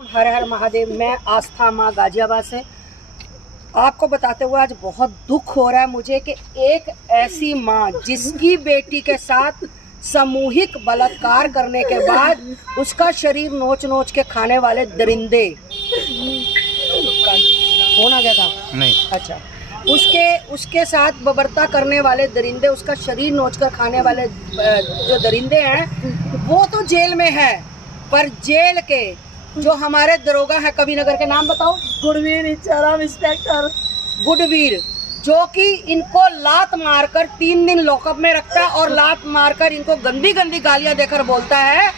हर हर महादेव। मैं आस्था माँ गाजियाबाद से आपको बताते हुए आज बहुत दुख हो रहा है मुझे कि एक ऐसी माँ जिसकी बेटी के साथ सामूहिक बलात्कार करने के बाद उसका शरीर नोच नोच के खाने वाले दरिंदे, फोन आ गया था नहीं, अच्छा, उसके साथ बबरता करने वाले दरिंदे, उसका शरीर नोच कर खाने वाले जो दरिंदे हैं वो तो जेल में है, पर जेल के जो हमारे दरोगा है, कवि नगर के नाम बताओ, गुडवीर इंस्पेक्टर गुडवीर, जो कि इनको लात मारकर 3 दिन लॉकअप में रखता है और लात मारकर इनको गंदी गंदी गालियां देकर बोलता है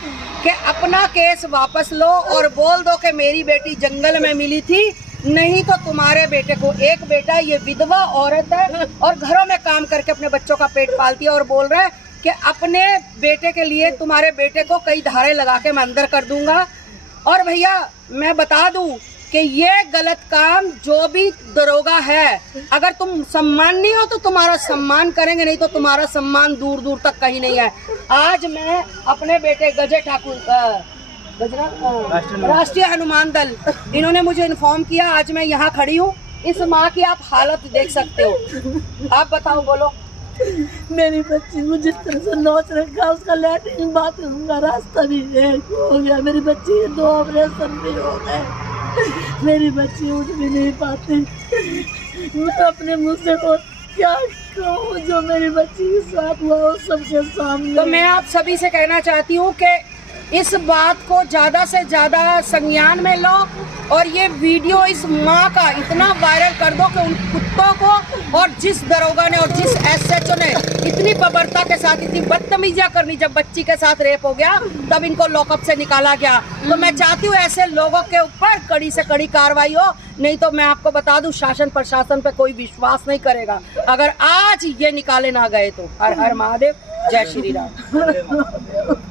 कि अपना केस वापस लो और बोल दो कि मेरी बेटी जंगल में मिली थी, नहीं तो तुम्हारे बेटे को, एक बेटा, ये विधवा औरत है और घरों में काम करके अपने बच्चों का पेट पालती है, और बोल रहा है कि अपने बेटे के लिए तुम्हारे बेटे को कई धारे लगा के मैं अंदर कर दूंगा। और भैया मैं बता दूं कि ये गलत काम जो भी दरोगा है, अगर तुम सम्माननीय हो तो तुम्हारा सम्मान करेंगे, नहीं तो तुम्हारा सम्मान दूर दूर तक कहीं नहीं है। आज मैं अपने बेटे गजे ठाकुर राष्ट्रीय हनुमान दल, इन्होंने मुझे इन्फॉर्म किया, आज मैं यहाँ खड़ी हूँ। इस माँ की आप हालत देख सकते हो, आप बताओ, बोलो। मेरी बच्ची को जिस तरह से नोच रखा, उसका लैट्रिन बाथरूम का रास्ता भी एक हो गया, मेरी बच्ची के 2 ऑपरेशन भी हो गए, मेरी बच्ची उठ भी नहीं पाती। मैं अपने मुँह से वो क्या कहूँ जो मेरी बच्ची के साथ हुआ उस सबके सामने। तो मैं आप सभी से कहना चाहती हूँ कि इस बात को ज़्यादा से ज़्यादा संज्ञान में लो और ये वीडियो इस माँ का इतना वायरल कर दो कि उन कुत्तों को, और जिस दरोगा ने और जिस SHO ने इतनी बर्बरता के साथ इतनी बदतमीजियाँ करनी, जब बच्ची के साथ रेप हो गया तब इनको लॉकअप से निकाला गया। तो मैं चाहती हूँ ऐसे लोगों के ऊपर कड़ी से कड़ी कार्रवाई हो, नहीं तो मैं आपको बता दूँ शासन प्रशासन पे कोई विश्वास नहीं करेगा अगर आज ये निकाले ना गए तो। हर हर महादेव, जय श्री राम।